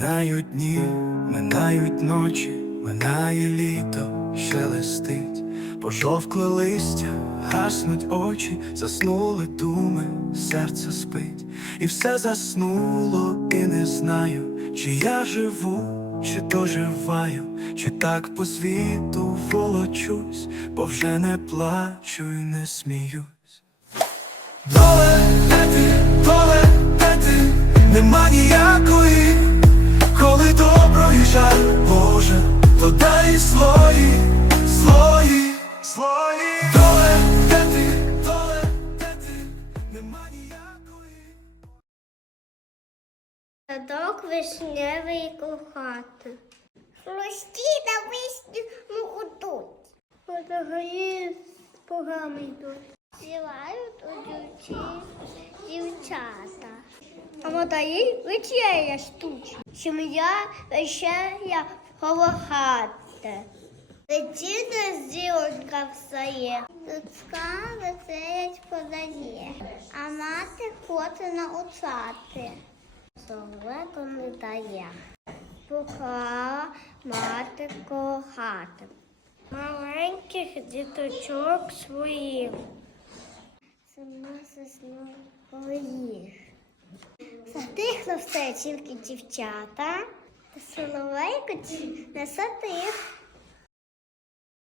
Минають дні, минають ночі, минає літо, шелестить, пожовкле листя, гаснуть очі, заснули думи, серце спить, і все заснуло, і не знаю, чи я живу, чи доживаю, чи так по світу волочусь, бо вже не плачу і не сміюсь. Доле, доле, Боже, то дай свої, свої, свої. Доле, де ти, доле, де ти, нема ніякої. Садок вишневий кохати. Хрусті на вишню гудуть. Водогої з погами йдуть. Зівають у дівчі дівчата. А водої вечеря штучна. Сім'я вечеря волохате. Дитина зіронька встає, Людська веселять подає, а мати хоче научати. Солеко не дає. Поклала мати кохати. Маленьких діточок своїх. Сама заснула їх. Затихло все тільки дівчата, та соловейко не сатих.